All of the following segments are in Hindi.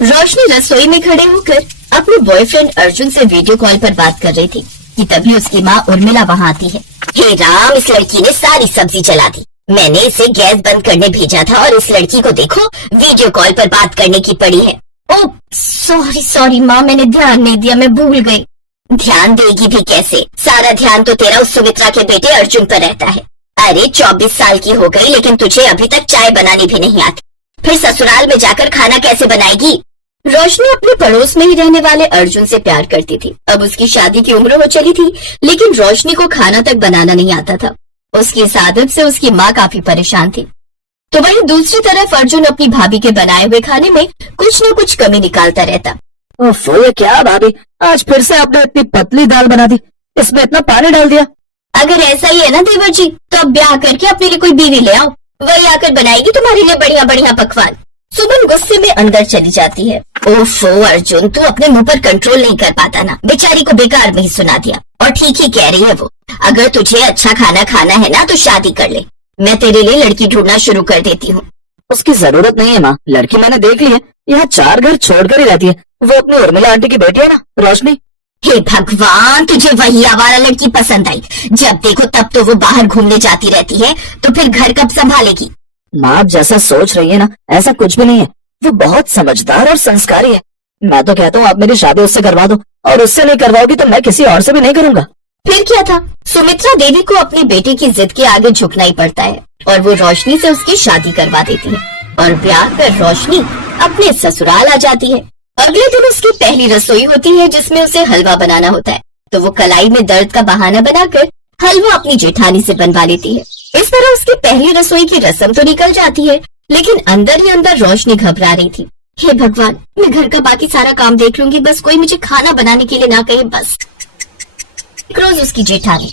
रोशनी रसोई में खड़े होकर अपने बॉयफ्रेंड अर्जुन से वीडियो कॉल पर बात कर रही थी कि तभी उसकी माँ उर्मिला वहाँ आती है। हे राम, इस लड़की ने सारी सब्जी जला दी। मैंने इसे गैस बंद करने भेजा था और इस लड़की को देखो वीडियो कॉल पर बात करने की पड़ी है। ओह सॉरी माँ, मैंने ध्यान नहीं दिया, मैं भूल गई। ध्यान देगी भी कैसे, सारा ध्यान तो तेरा उस सुमित्रा के बेटे अर्जुन पर रहता है। अरे 24 साल की हो गई लेकिन तुझे अभी तक चाय बनानी भी नहीं आती, फिर ससुराल में जाकर खाना कैसे बनाएगी। रोशनी अपने पड़ोस में ही रहने वाले अर्जुन से प्यार करती थी। अब उसकी शादी की उम्र हो चली थी लेकिन रोशनी को खाना तक बनाना नहीं आता था। उसकी इस आदत से उसकी माँ काफी परेशान थी। तो वहीं दूसरी तरफ अर्जुन अपनी भाभी के बनाए हुए खाने में कुछ न कुछ कमी निकालता रहता। ओफो, ये क्या भाभी, आज फिर से आपने इतनी पतली दाल बना दी, इसमें इतना पानी डाल दिया। अगर ऐसा ही है ना देवर जी, तो अब ब्याह करके अपने लिए कोई बीवी ले आओ, वही आकर बनाएगी तुम्हारे लिए बढ़िया बढ़िया पकवान। सुमन गुस्से में अंदर चली जाती है। ओफो अर्जुन, तू अपने मुंह पर कंट्रोल नहीं कर पाता ना, बेचारी को बेकार में ही सुना दिया। और ठीक ही कह रही है वो, अगर तुझे अच्छा खाना खाना है ना तो शादी कर ले, मैं तेरे लिए लड़की ढूंढना शुरू कर देती हूँ। उसकी जरूरत नहीं है माँ, लड़की मैंने देख ली है, यहाँ 4 घर छोड़कर ही रहती है। वो अपनी उर्मिला आंटी की बेटी है ना, रोशनी। हे भगवान, तुझे वही आवारा लड़की पसंद आई, जब देखो तब तो वो बाहर घूमने जाती रहती है, तो फिर घर कब संभालेगी। माँ आप जैसा सोच रही है ना, ऐसा कुछ भी नहीं है। वो बहुत समझदार और संस्कारी है। मैं तो कहता हूँ आप मेरी शादी उससे करवा दो, और उससे नहीं करवाओगी तो मैं किसी और से भी नहीं करूँगा। फिर क्या था, सुमित्रा देवी को अपनी बेटी की जिद के आगे झुकना ही पड़ता है और वो रोशनी से उसकी शादी करवा देती है और ब्याह कर रोशनी अपने ससुराल आ जाती है। अगले दिन उसकी पहली रसोई होती है जिसमें उसे हलवा बनाना होता है, तो वो कलाई में दर्द का बहाना बनाकर हलवा अपनी जेठानी से बनवा लेती है। इस तरह उसकी पहली रसोई की रस्म तो निकल जाती है लेकिन अंदर ही अंदर रोशनी घबरा रही थी। हे भगवान, मैं घर का बाकी सारा काम देख लूंगी, बस कोई मुझे खाना बनाने के लिए ना कहे बस। रोज उसकी जेठानी,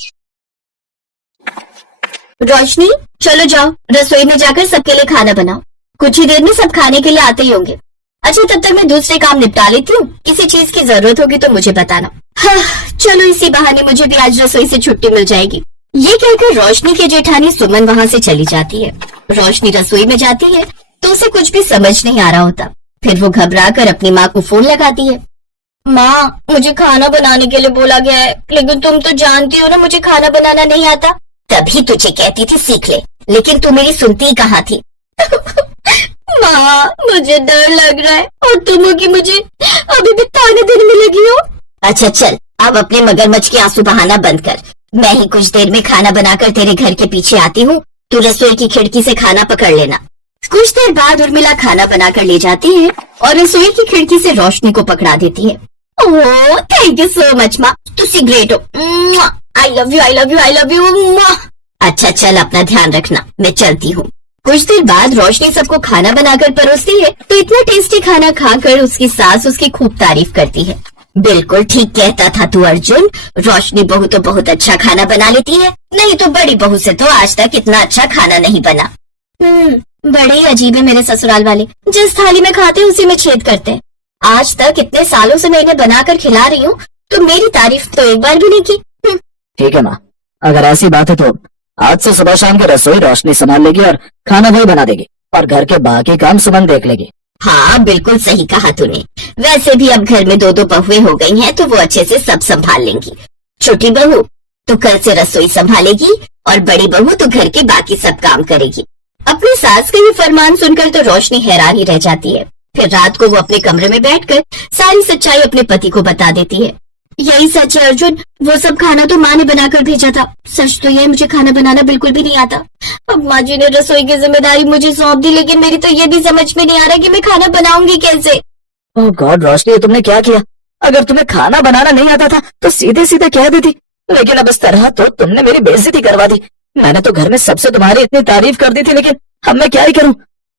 रोशनी चलो जाओ रसोई में जाकर सबके लिए खाना बनाओ, कुछ ही देर में सब खाने के लिए आते ही होंगे। अच्छा तब तक मैं दूसरे काम निपटा लेती हूँ, किसी चीज की जरूरत होगी तो मुझे बताना। हाँ, चलो इसी बहाने मुझे भी आज रसोई से छुट्टी मिल जाएगी। ये कहकर रोशनी की जेठानी सुमन वहाँ से चली जाती है। रोशनी रसोई में जाती है तो उसे कुछ भी समझ नहीं आ रहा होता। फिर वो घबरा कर अपनी माँ को फोन लगाती है। माँ, मुझे खाना बनाने के लिए बोला गया है, लेकिन तुम तो जानती हो ना मुझे खाना बनाना नहीं आता। तभी तुझे कहती थी सीख ले, लेकिन तू मेरी सुनती ही कहाँ थी। माँ, मुझे डर लग रहा है और तुम हो कि मुझे अभी भी ताने देने में लगी हो। अच्छा चल, अब अपने मगरमच्छ के आंसू बहाना बंद कर, मैं ही कुछ देर में खाना बनाकर तेरे घर के पीछे आती हूँ, तू रसोई की खिड़की से खाना पकड़ लेना। कुछ देर बाद उर्मिला खाना बनाकर ले जाती है और रसोई की खिड़की से रोशनी को पकड़ा देती है। Oh thank you so much माँ, तुसी ग्रेट हो। I love you, I love you, I love you. अच्छा चल, अपना ध्यान रखना, मैं चलती हूँ। कुछ देर बाद रोशनी सबको खाना बनाकर परोसती है तो इतना टेस्टी खाना खाकर उसकी सास उसकी खूब तारीफ करती है। बिल्कुल ठीक कहता था तू अर्जुन, रोशनी बहू तो बहुत अच्छा खाना बना लेती है, नहीं तो बड़ी बहू से तो आज तक इतना अच्छा खाना नहीं बना। बड़े ही अजीब है मेरे ससुराल वाले, जिस थाली में खाते हैं उसी में छेद करते हैं। आज तक इतने सालों से मैं इन्हें बनाकर खिला रही हूँ तो मेरी तारीफ तो एक बार भी नहीं की। ठीक है माँ, अगर ऐसी बात है तो आज से सुबह शाम की रसोई रोशनी संभाल लेगी और खाना वही बना देगी और घर के बाकी काम सुमन देख लेगी। हाँ बिल्कुल सही कहा तूने, वैसे भी अब घर में 2-2 बहुएं हो गई हैं तो वो अच्छे से सब संभाल लेंगी। छोटी बहू तो कल से रसोई संभालेगी और बड़ी बहू तो घर के बाकी सब काम करेगी। अपनी सास का ये फरमान सुनकर तो रोशनी हैरान ही रह जाती है। फिर रात को वो अपने कमरे में बैठकर सारी सच्चाई अपने पति को बता देती है। यही सच है अर्जुन, वो सब खाना तो माँ ने बनाकर भेजा था। सच तो ये मुझे खाना बनाना बिल्कुल भी नहीं आता। अब माँ जी ने रसोई की जिम्मेदारी मुझे सौंप दी लेकिन मेरी तो ये भी समझ में नहीं आ रहा कि मैं खाना बनाऊंगी कैसे। ओह गॉड रोशनी, तुमने क्या किया? अगर तुम्हें खाना बनाना नहीं आता था तो सीधे सीधे कह देती, लेकिन अब इस तरह तो तुमने मेरी बेइज्जती करवा दी। मैंने तो घर में सबसे तुम्हारी इतनी तारीफ कर दी थी, लेकिन अब मैं क्या ही करूँ।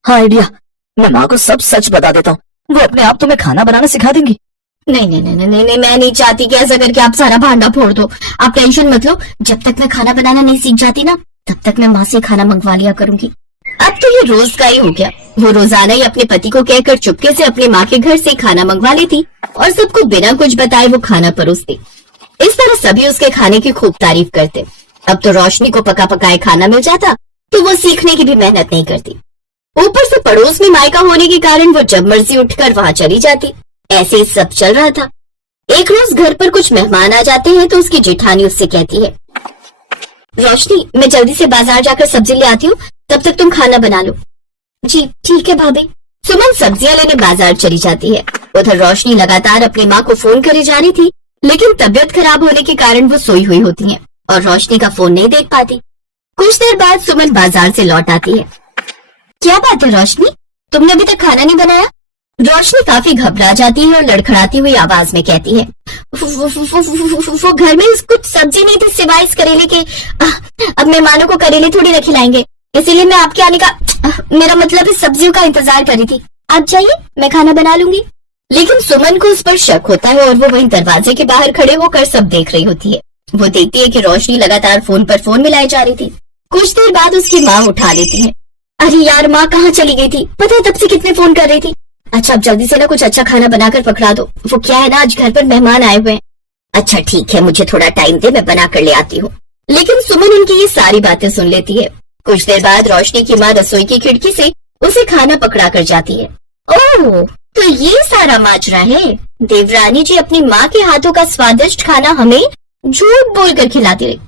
हाँ आइडिया, मैं माँ को सब सच बता देता हूँ, वो अपने आप तुम्हें खाना बनाना सिखा देंगी। नहीं नहीं नहीं नहीं नहीं, मैं नहीं चाहती कि ऐसा करके आप सारा भांडा फोड़ दो। आप टेंशन मत लो, जब तक मैं खाना बनाना नहीं सीख जाती ना तब तक मैं माँ से खाना मंगवा लिया करूंगी। अब तो ये रोज का ही हो गया। वो रोजाना ही अपने पति को कहकर चुपके से अपने माँ के घर से खाना मंगवा लेती और सबको बिना कुछ बताए वो खाना परोसती। इस तरह सभी उसके खाने की खूब तारीफ करते। अब तो रोशनी को पका पकाए खाना मिल जाता तो वो सीखने की भी मेहनत नहीं करती। ऊपर से पड़ोस में मायका होने के कारण वो जब मर्जी उठकर वहां चली जाती। ऐसे ही सब चल रहा था। एक रोज घर पर कुछ मेहमान आ जाते हैं तो उसकी जेठानी उससे कहती है, रोशनी, मैं जल्दी से बाजार जाकर सब्जी ले आती हूँ, तब तक तुम खाना बना लो। जी ठीक है भाभी। सुमन सब्जियां लेने बाजार चली जाती है। उधर रोशनी लगातार अपनी माँ को फोन करे जा रही थी, लेकिन तबीयत खराब होने के कारण वो सोई हुई होती है और रोशनी का फोन नहीं देख पाती। कुछ देर बाद सुमन बाजार से लौट आती है। क्या बात है रोशनी, तुमने अभी तक खाना नहीं बनाया? रोशनी काफी घबरा जाती है और लड़खड़ाती हुई आवाज में कहती है, वो घर में कुछ सब्जी नहीं थी सिवाय इस करेले के। अब मेहमानों को करेले थोड़ी ना खिलाएंगे, इसीलिए मैं आपके आने का मेरा मतलब इस सब्जियों का इंतजार कर रही थी। आप जाइए, मैं खाना बना लूंगी। लेकिन सुमन को उस पर शक होता है और वो वहीं दरवाजे के बाहर खड़े होकर सब देख रही होती है। वो देखती है कि रोशनी लगातार फोन पर फोन मिलाई जा रही थी। कुछ देर बाद उसकी माँ उठा लेती है। अरे यार, माँ कहाँ चली गई थी? पता है तब से कितने फोन कर रही थी। अच्छा, अब जल्दी से ना कुछ अच्छा खाना बनाकर पकड़ा दो। वो क्या है ना, आज घर पर मेहमान आए हुए हैं। अच्छा ठीक है, मुझे थोड़ा टाइम दे, मैं बना कर ले आती हूँ। लेकिन सुमन उनकी ये सारी बातें सुन लेती है। कुछ देर बाद रोशनी की माँ रसोई की खिड़की से उसे खाना पकड़ा कर जाती है। ओह, तो ये सारा माजरा है। देवरानी जी अपनी माँ के हाथों का स्वादिष्ट खाना हमें झूठ बोलकर खिलाती रही।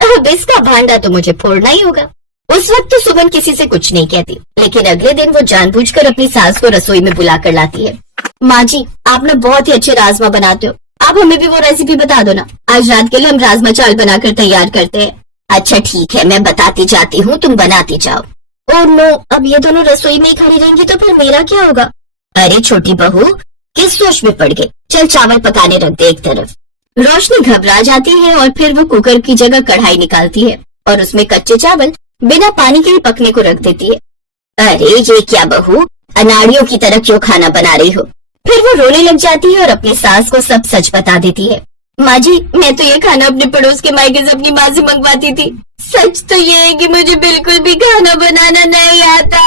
अब इसका भांडा तो मुझे फोड़ना ही होगा। उस वक्त तो सुमन किसी से कुछ नहीं कहती, लेकिन अगले दिन वो जानबूझकर अपनी सास को रसोई में बुलाकर लाती है। माँ जी, आप ना बहुत ही अच्छे राजमा बनाते हो, आप हमें भी वो रेसिपी बता दो ना। आज रात के लिए हम राजमा चावल बनाकर तैयार करते हैं। अच्छा ठीक है, मैं बताती जाती हूँ, तुम बनाती जाओ। ओह नो, अब ये दोनों रसोई में ही खड़ी रहेंगी तो फिर मेरा क्या होगा? अरे छोटी बहू, किस सोच में पड़ गई? चल चावल पकाने रख दे एक तरफ। रोशनी घबरा जाती है और फिर वो कुकर की जगह कढ़ाई निकालती है और उसमें कच्चे चावल बिना पानी के ही पकने को रख देती है। अरे ये क्या बहू, अनाड़ियों की तरह क्यों खाना बना रही हो? फिर वो रोने लग जाती है और अपनी सास को सब सच बता देती है। माँ जी, मैं तो ये खाना अपने पड़ोस के मायके से अपनी माँ से मंगवाती थी। सच तो ये है कि मुझे बिल्कुल भी खाना बनाना नहीं आता।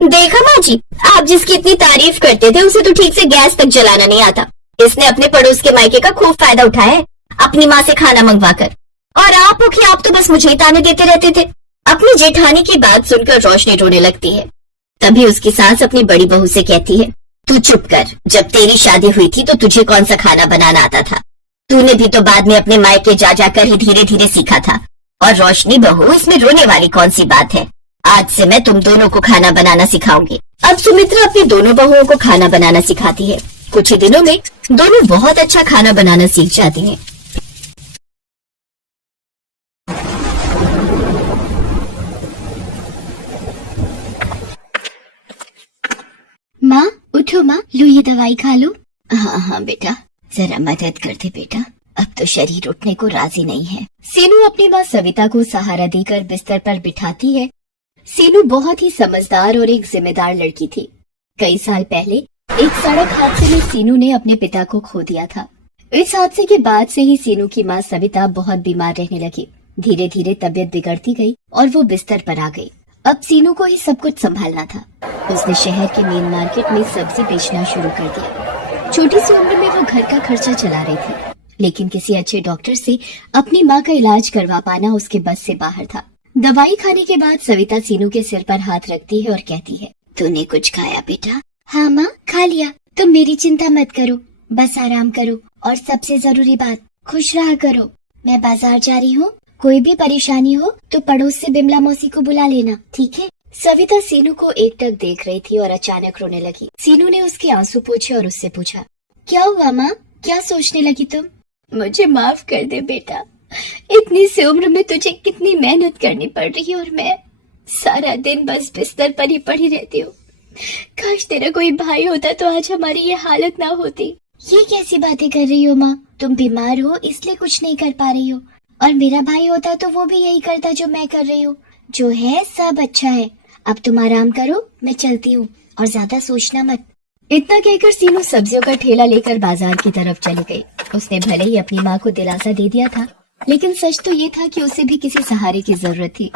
देखा माँ जी, आप जिसकी इतनी तारीफ करते थे उसे तो ठीक से गैस तक जलाना नहीं आता। इसने अपने पड़ोस के मायके का खूब फायदा उठाया है अपनी माँ से खाना मंगवा कर। और आप तो बस मुझे ही ताने देते रहते थे। अपनी जेठानी की बात सुनकर रोशनी रोने लगती है। तभी उसकी सास अपनी बड़ी बहू से कहती है, तू चुप कर, जब तेरी शादी हुई थी तो तुझे कौन सा खाना बनाना आता था? तूने भी तो बाद में अपने मायके जा जाकर ही धीरे धीरे सीखा था। और रोशनी बहू, इसमें रोने वाली कौन सी बात है? आज से मैं तुम दोनों को खाना बनाना सिखाऊंगी। अब सुमित्रा अपनी दोनों बहुओं को खाना बनाना सिखाती है। कुछ ही दिनों में दोनों बहुत अच्छा खाना बनाना सीख जाती हैं। माँ उठो, माँ लो ये दवाई खा लो। हाँ हाँ बेटा, जरा मदद कर दे बेटा, अब तो शरीर उठने को राजी नहीं है। सीनू अपनी माँ सविता को सहारा देकर बिस्तर पर बिठाती है। सीनू बहुत ही समझदार और एक जिम्मेदार लड़की थी। कई साल पहले एक सड़क हादसे में सीनू ने अपने पिता को खो दिया था। इस हादसे के बाद से ही सीनू की माँ सविता बहुत बीमार रहने लगी। धीरे धीरे तबीयत बिगड़ती गई और वो बिस्तर पर आ गई। अब सीनू को ही सब कुछ संभालना था। उसने शहर के मेन मार्केट में सब्जी बेचना शुरू कर दिया। छोटी सी उम्र में वो घर का खर्चा चला रही थी, लेकिन किसी अच्छे डॉक्टर से अपनी माँ का इलाज करवा पाना उसके बस से बाहर था। दवाई खाने के बाद सविता सीनू के सिर पर हाथ रखती है और कहती है, तूने कुछ खाया बेटा? हाँ माँ, खा लिया। तुम मेरी चिंता मत करो, बस आराम करो और सबसे जरूरी बात, खुश रहा करो। मैं बाजार जा रही हूँ, कोई भी परेशानी हो तो पड़ोस से बिमला मौसी को बुला लेना, ठीक है? सविता सीनू को एकटक देख रही थी और अचानक रोने लगी। सीनू ने उसके आंसू पोंछे और उससे पूछा, क्या हुआ माँ, क्या सोचने लगी तुम? मुझे माफ कर दे बेटा, इतनी सी उम्र में तुझे कितनी मेहनत करनी पड़ रही है और मैं सारा दिन बस बिस्तर पर ही पड़ी रहती हूँ। काश तेरा कोई भाई होता तो आज हमारी ये हालत ना होती। ये कैसी बातें कर रही हो माँ? तुम बीमार हो इसलिए कुछ नहीं कर पा रही हो, और मेरा भाई होता तो वो भी यही करता जो मैं कर रही हूँ। जो है सब अच्छा है, अब तुम आराम करो, मैं चलती हूँ और ज्यादा सोचना मत। इतना कहकर सीनू सब्जियों का ठेला लेकर बाजार की तरफ चली गई। उसने भले ही अपनी माँ को दिलासा दे दिया था, लेकिन सच तो ये था कि उसे भी किसी सहारे की जरूरत थी।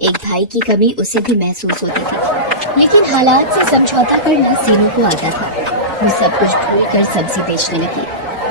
एक भाई की कमी उसे भी महसूस होती थी, लेकिन हालात से समझौता करना सीनू को आता था। वो सब कुछ भूलकर सब्जी बेचने लगी।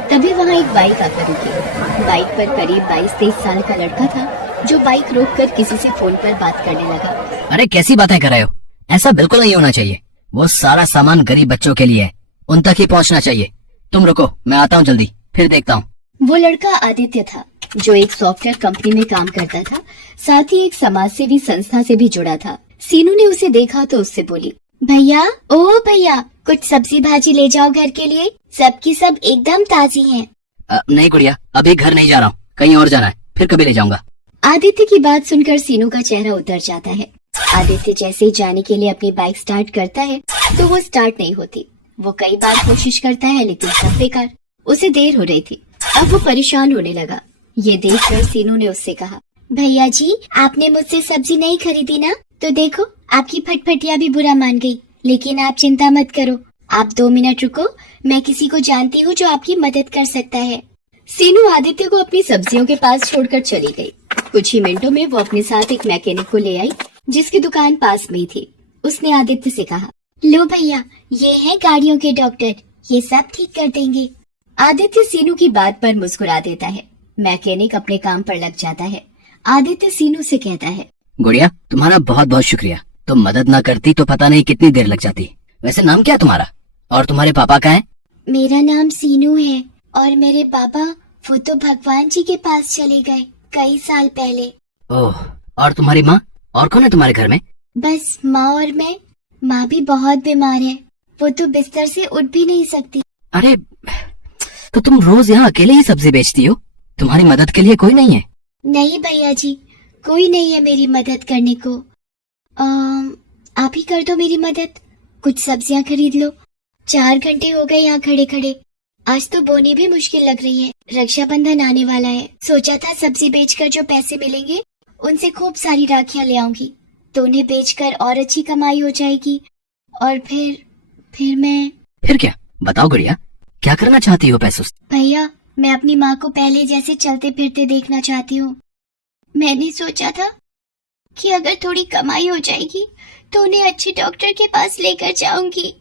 तभी वहाँ एक बाइक आकर रुकी। बाइक पर करीब 22-23 साल का लड़का था जो बाइक रोककर किसी से फोन पर बात करने लगा। अरे कैसी बातें कर रहे हो, ऐसा बिल्कुल नहीं होना चाहिए। वो सारा सामान गरीब बच्चों के लिए है, उन तक ही पहुंचना चाहिए। तुम रुको, मैं आता हूँ जल्दी, फिर देखता हूँ। वो लड़का आदित्य था, जो एक सॉफ्टवेयर कंपनी में काम करता था, साथ ही एक समाज सेवी संस्था से भी जुड़ा था। सीनू ने उसे देखा तो उससे बोली, भैया, ओ भैया, कुछ सब्जी भाजी ले जाओ घर के लिए, सबकी सब एकदम ताजी हैं। नहीं गुड़िया, अभी घर नहीं जा रहा हूँ, कहीं और जाना है, फिर कभी ले जाऊंगा। आदित्य की बात सुनकर सीनू का चेहरा उतर जाता है। आदित्य जैसे ही जाने के लिए अपनी बाइक स्टार्ट करता है तो वो स्टार्ट नहीं होती। वो कई बार कोशिश करता है लेकिन सब बेकार। उसे देर हो रही थी, अब वो परेशान होने लगा। ये देखकर सीनू ने उससे कहा, भैया जी, आपने मुझसे सब्जी नहीं खरीदी ना, तो देखो आपकी फटफटिया भी बुरा मान गई। लेकिन आप चिंता मत करो, आप 2 मिनट रुको, मैं किसी को जानती हूँ जो आपकी मदद कर सकता है। सीनू आदित्य को अपनी सब्जियों के पास छोड़कर चली गई। कुछ ही मिनटों में वो अपने साथ एक मैकेनिक को ले आई, जिसकी दुकान पास में ही थी। उसने आदित्य से कहा, लो भैया, ये है गाड़ियों के डॉक्टर, ये सब ठीक कर देंगे। आदित्य सीनू की बात पर मुस्कुरा देता है। मैकेनिक अपने काम पर लग जाता है। आदित्य सीनू से कहता है, गुड़िया, तुम्हारा बहुत बहुत शुक्रिया, तुम मदद ना करती तो पता नहीं कितनी देर लग जाती। वैसे नाम क्या तुम्हारा, और तुम्हारे पापा का है? मेरा नाम सीनू है, और मेरे पापा वो तो भगवान जी के पास चले गए कई साल पहले। ओह, और तुम्हारी माँ, और कौन है तुम्हारे घर में? बस माँ और मैं। माँ भी बहुत बीमार है, वो तो बिस्तर से उठ भी नहीं सकती। अरे, तो तुम रोज यहाँ अकेले ही सब्जी बेचती हो, तुम्हारी मदद के लिए कोई नहीं है? नहीं भैया जी, कोई नहीं है मेरी मदद करने को। आप ही कर दो मेरी मदद, कुछ सब्जियाँ खरीद लो। 4 घंटे हो गए यहाँ खड़े खड़े, आज तो बोनी भी मुश्किल लग रही है। रक्षाबंधन आने वाला है, सोचा था सब्जी बेचकर जो पैसे मिलेंगे उनसे खूब सारी राखियाँ ले आऊंगी, तो उन्हें बेचकर और अच्छी कमाई हो जाएगी, और फिर मैं। फिर क्या, बताओ गुड़िया, क्या करना चाहती हो पैसों से? भैया, मैं अपनी माँ को पहले जैसे चलते फिरते देखना चाहती हूँ। मैंने सोचा था कि अगर थोड़ी कमाई हो जाएगी तो उन्हें अच्छे डॉक्टर के पास लेकर जाऊंगी।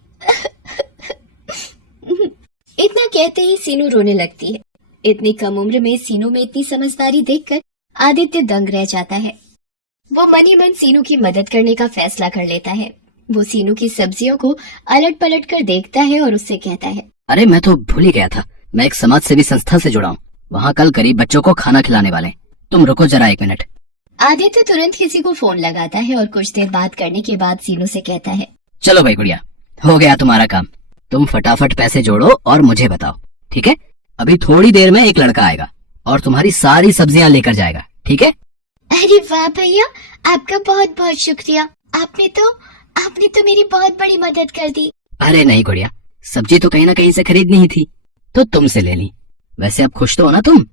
इतना कहते ही सीनू रोने लगती है। इतनी कम उम्र में सीनू में इतनी समझदारी देखकर आदित्य दंग रह जाता है। वो मन ही मन सीनू की मदद करने का फैसला कर लेता है। वो सीनू की सब्जियों को अलट पलट कर देखता है और उससे कहता है, अरे मैं तो भूल ही गया था, मैं एक समाज सेवी संस्था से जुड़ा हूँ, वहाँ कल गरीब बच्चों को खाना खिलाने वाले हैं। तुम रुको जरा 1 मिनट। आदित्य तुरंत किसी को फोन लगाता है और कुछ देर बात करने के बाद सीनू से कहता है, चलो भाई गुड़िया, हो गया तुम्हारा काम, तुम फटाफट पैसे जोड़ो और मुझे बताओ, ठीक है? अभी थोड़ी देर में एक लड़का आएगा और तुम्हारी सारी सब्जियां लेकर जाएगा, ठीक है? अरे वाह भैया, आपका बहुत बहुत शुक्रिया, आपने तो मेरी बहुत बड़ी मदद कर दी। अरे नहीं गुड़िया, सब्जी तो कहीं ना कहीं से खरीदनी ही थी, तो तुमसे ले ली। वैसे अब खुश तो हो ना तुम?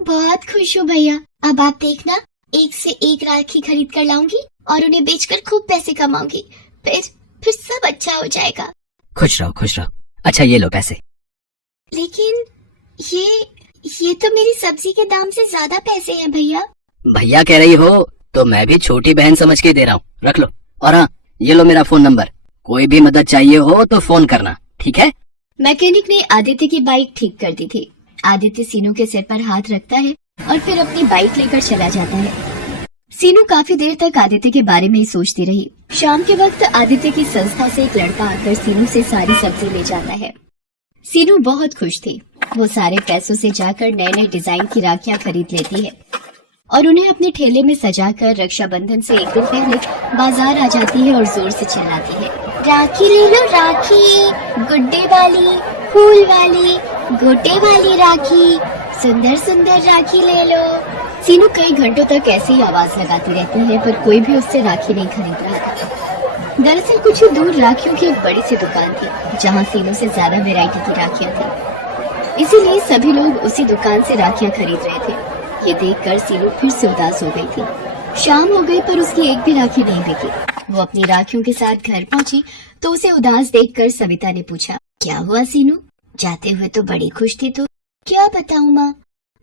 बहुत खुश हूँ भैया, अब आप देखना, एक से एक राखी खरीद कर लाऊंगी और उन्हें बेचकर खूब पैसे कमाऊंगी, फिर सब अच्छा हो जाएगा। खुश रहो, खुश रहो। अच्छा ये लो पैसे। लेकिन ये तो मेरी सब्जी के दाम से ज्यादा पैसे हैं भैया। भैया कह रही हो तो मैं भी छोटी बहन समझ के दे रहा हूँ, रख लो। और हाँ, ये लो मेरा फोन नंबर, कोई भी मदद चाहिए हो तो फोन करना, ठीक है? मैकेनिक ने आदित्य की बाइक ठीक कर दी थी। आदित्य सीनू के सिर पर हाथ रखता है और फिर अपनी बाइक लेकर चला जाता है। सीनू काफी देर तक आदित्य के बारे में ही सोचती रही। शाम के वक्त आदित्य की संस्था से एक लड़का आकर सीनू से सारी सब्जी ले जाता है। सीनू बहुत खुश थी। वो सारे पैसों से जाकर नए नए डिजाइन की राखियां खरीद लेती है और उन्हें अपने ठेले में सजाकर रक्षाबंधन से 1 दिन पहले बाजार आ जाती है और जोर से चिल्लाती है, राखी ले लो राखी, गुड्डे वाली, फूल वाली, गोटे वाली राखी, सुंदर सुंदर राखी ले लो। सीनू कई घंटों तक ऐसे ही आवाज लगाती रहती है, पर कोई भी उससे राखी नहीं खरीद रहा था। दरअसल कुछ ही दूर राखियों की एक बड़ी सी दुकान थी, जहाँ सीनू से ज्यादा वैरायटी की राखियाँ थी, इसीलिए सभी लोग उसी दुकान से राखियाँ खरीद रहे थे। ये देखकर सीनू फिर से उदास हो गई थी। शाम हो गई पर उसकी एक भी राखी नहीं बिकी। वो अपनी राखियों के साथ घर पहुंची तो उसे उदास देखकर सविता ने पूछा, क्या हुआ सीनू, जाते हुए तो बड़ी खुश थी तू। क्या बताऊं माँ,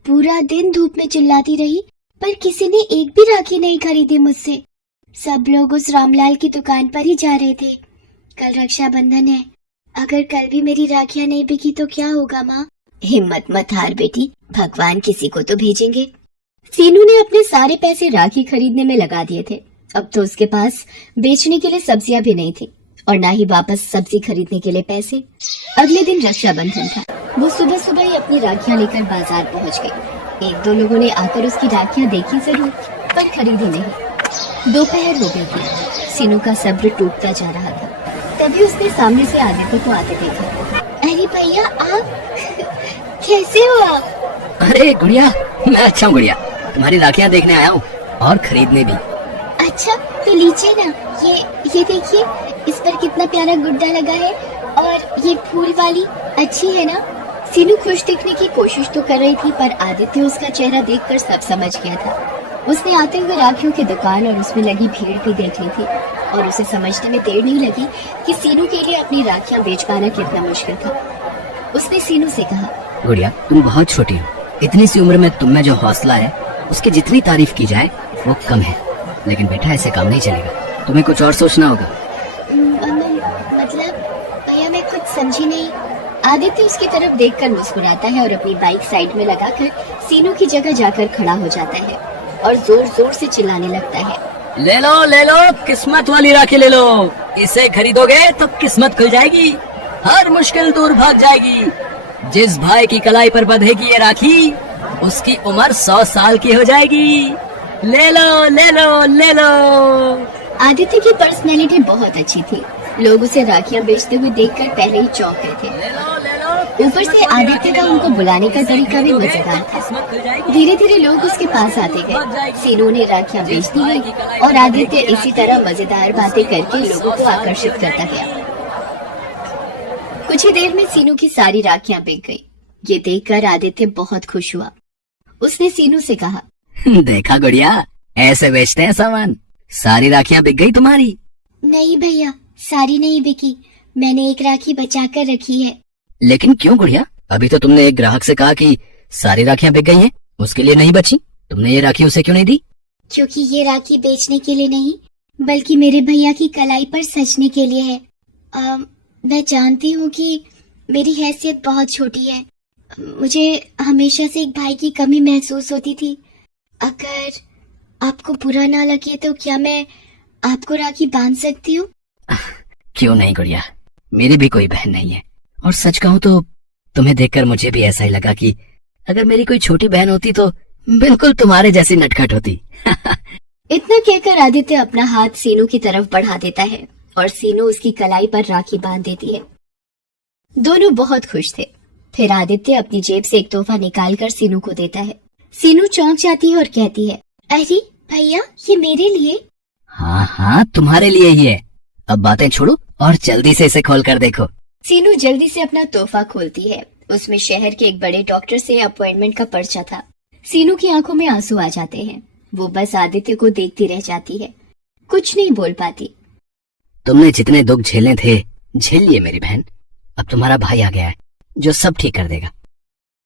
पूरा दिन धूप में चिल्लाती रही पर किसी ने एक भी राखी नहीं खरीदी मुझसे। सब लोग उस रामलाल की दुकान पर ही जा रहे थे। कल रक्षाबंधन है, अगर कल भी मेरी राखियां नहीं बिकी तो क्या होगा माँ? हिम्मत मत हार बेटी, भगवान किसी को तो भेजेंगे। सीनू ने अपने सारे पैसे राखी खरीदने में लगा दिए थे। अब तो उसके पास बेचने के लिए सब्जियां भी नहीं थी और ना ही वापस सब्जी खरीदने के लिए पैसे। अगले दिन रक्षाबंधन था। वो सुबह सुबह ही अपनी राखियां लेकर बाजार पहुंच गई। एक दो लोगों ने आकर उसकी राखियां देखी जरूर, पर खरीदी नहीं। दोपहर हो गई थी। सीनू का सब्र टूटता जा रहा था। तभी उसने सामने से आदित्य को आते देखा। अरे भैया, आप कैसे हो आप? अरे गुड़िया, मैं अच्छा हूँ गुड़िया। तुम्हारी राखियाँ देखने आया हूँ और खरीदने भी। अच्छा तो लीजिए ना, ये देखिए, इस पर कितना प्यारा गुड्डा लगा है और ये फूल वाली अच्छी है ना? सीनू खुश दिखने की कोशिश तो कर रही थी, पर आदित्य उसका चेहरा देखकर सब समझ गया था। उसने आते हुए राखियों की दुकान और उसमें लगी भीड़ भी देख ली थी और उसे समझने में देर नहीं लगी कि सीनू के लिए अपनी राखियां बेच पाना कितना मुश्किल था। उसने सीनू से कहा, गुड़िया, तुम बहुत छोटी हो। इतनी सी उम्र में तुम में जो हौसला है, उसकी जितनी तारीफ की जाए वो कम है। लेकिन बेटा, ऐसे काम नहीं चलेगा, तुम्हें कुछ और सोचना होगा। मतलब भैया, मैं खुद समझी नहीं। आदित्य उसकी तरफ देखकर मुस्कुराता है और अपनी बाइक साइड में लगाकर सीनू की जगह जाकर खड़ा हो जाता है और जोर जोर से चिल्लाने लगता है, ले लो, किस्मत वाली राखी ले लो। इसे खरीदोगे तो किस्मत खुल जाएगी, हर मुश्किल दूर भाग जाएगी। जिस भाई की कलाई पर बंधेगी ये राखी, उसकी उम्र 100 साल की हो जाएगी। ले लो। आदित्य की पर्सनैलिटी बहुत अच्छी थी। लोग उसे राखियां बेचते हुए देखकर पहले ही चौंक गए थे। ऊपर से आदित्य का उनको बुलाने का तरीका भी मजेदार था। धीरे धीरे लोग उसके पास आते गए। सीनू ने राखियां बेचती गई और आदित्य इसी तरह मजेदार बातें करके लोगों को आकर्षित करता गया। कुछ ही देर में सीनू की सारी राखियां बिक गई। ये देखकर आदित्य बहुत खुश हुआ। उसने सीनू से कहा, देखा गुड़िया, ऐसे बेचते हैं सामान। सारी राखियां बिक गई तुम्हारी? नहीं भैया, सारी नहीं बिकी। मैंने एक राखी बचा कर रखी है। लेकिन क्यों गुड़िया? अभी तो तुमने एक ग्राहक से कहा कि सारी राखियां बिक गई हैं, उसके लिए नहीं बची। तुमने ये राखी उसे क्यों नहीं दी? क्योंकि ये राखी बेचने के लिए नहीं, बल्कि मेरे भैया की कलाई पर सजने के लिए है। मैं जानती हूँ कि मेरी हैसियत बहुत छोटी है। मुझे हमेशा से एक भाई की कमी महसूस होती थी। अगर आपको बुरा ना लगे तो क्या मैं आपको राखी बांध सकती हूँ? क्यों नहीं गुड़िया, मेरी भी कोई बहन नहीं है। और सच कहूँ तो तुम्हें देखकर मुझे भी ऐसा ही लगा कि अगर मेरी कोई छोटी बहन होती तो बिल्कुल तुम्हारे जैसी नटखट होती। इतना कहकर आदित्य अपना हाथ सीनू की तरफ बढ़ा देता है और सीनू उसकी कलाई पर राखी बांध देती है। दोनों बहुत खुश थे। फिर आदित्य अपनी जेब से एक तोहफा निकालकर सीनू को देता है। सीनू चौंक जाती है और कहती है, अरे भैया, ये मेरे लिए? हाँ, तुम्हारे लिए ही है। अब बातें छोड़ो और जल्दी से इसे खोल कर देखो। सीनू जल्दी से अपना तोहफा खोलती है। उसमें शहर के एक बड़े डॉक्टर से अपॉइंटमेंट का पर्चा था। सीनू की आंखों में आंसू आ जाते हैं। वो बस आदित्य को देखती रह जाती है, कुछ नहीं बोल पाती। तुमने जितने दुख झेले थे झेल लिए मेरी बहन। अब तुम्हारा भाई आ गया है जो सब ठीक कर देगा।